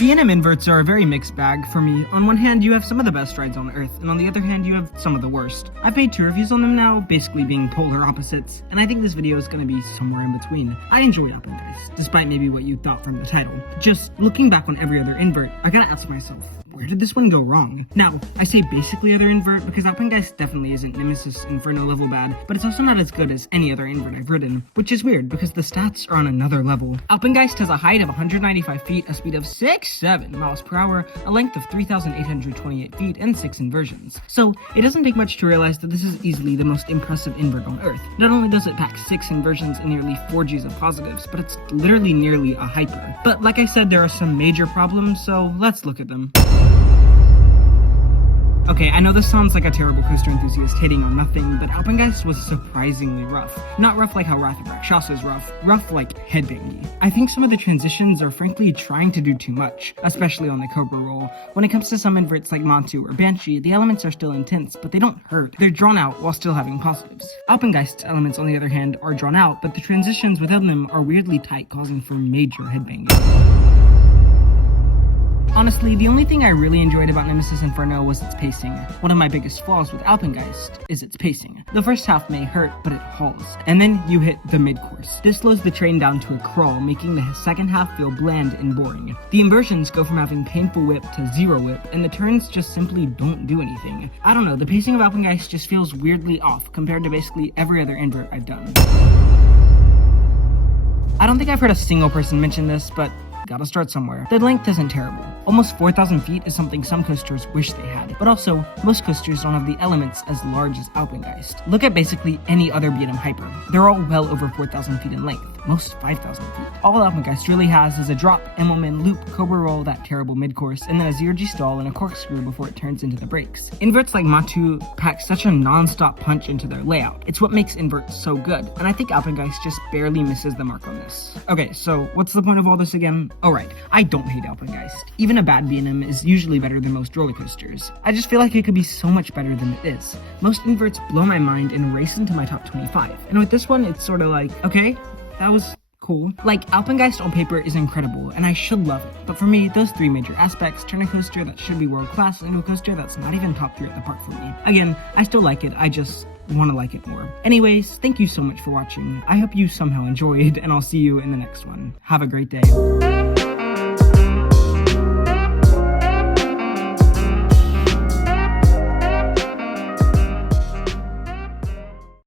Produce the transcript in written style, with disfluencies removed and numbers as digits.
B&M inverts are a very mixed bag for me. On one hand, you have some of the best rides on Earth, and on the other hand, you have some of the worst. I've made 2 reviews on them now, basically being polar opposites, and I think this video is going to be somewhere in between. I enjoy Alpengeist, despite maybe what you thought from the title. Just looking back on every other invert, I gotta ask myself, where did this one go wrong? Now, I say basically other invert because Alpengeist definitely isn't Nemesis Inferno level bad, but it's also not as good as any other invert I've ridden, which is weird because the stats are on another level. Alpengeist has a height of 195 feet, a speed of 67 miles per hour, a length of 3,828 feet, and 6 inversions. So, it doesn't take much to realize that this is easily the most impressive invert on Earth. Not only does it pack 6 inversions and nearly 4 Gs of positives, but it's literally nearly a hyper. But like I said, there are some major problems, so let's look at them. Okay, I know this sounds like a terrible coaster enthusiast hating on nothing, but Alpengeist was surprisingly rough. Not rough like how Wrath of Rakshasa is rough like headbangy. I think some of the transitions are frankly trying to do too much, especially on the Cobra roll. When it comes to some inverts like Montu or Banshee, the elements are still intense, but they don't hurt. They're drawn out while still having positives. Alpengeist's elements, on the other hand, are drawn out, but the transitions within them are weirdly tight, causing for major headbanging. Honestly, the only thing I really enjoyed about Nemesis Inferno was its pacing. One of my biggest flaws with Alpengeist is its pacing. The first half may hurt, but it hauls. And then you hit the mid-course. This slows the train down to a crawl, making the second half feel bland and boring. The inversions go from having painful whip to zero whip, and the turns just simply don't do anything. I don't know, the pacing of Alpengeist just feels weirdly off compared to basically every other invert I've done. I don't think I've heard a single person mention this, but gotta start somewhere. The length isn't terrible. Almost 4,000 feet is something some coasters wish they had, but also, most coasters don't have the elements as large as Alpengeist. Look at basically any other B&M Hyper. They're all well over 4,000 feet in length, most 5,000 feet. All Alpengeist really has is a drop, Immelman, loop, Cobra roll, that terrible mid-course, and then a 0G stall and a corkscrew before it turns into the brakes. Inverts like Montu pack such a non-stop punch into their layout. It's what makes inverts so good, and I think Alpengeist just barely misses the mark on this. Okay, so what's the point of all this again? Oh right, I don't hate Alpengeist. Even a bad B&M is usually better than most roller coasters. I just feel like it could be so much better than it is. Most inverts blow my mind and race into my top 25. And with this one, it's sort of like, okay, that was cool. Like, Alpengeist on paper is incredible, and I should love it. But for me, those 3 major aspects turn a coaster that should be world-class into a coaster that's not even top 3 at the park for me. Again, I still like it, I just want to like it more. Anyways, thank you so much for watching. I hope you somehow enjoyed, and I'll see you in the next one. Have a great day.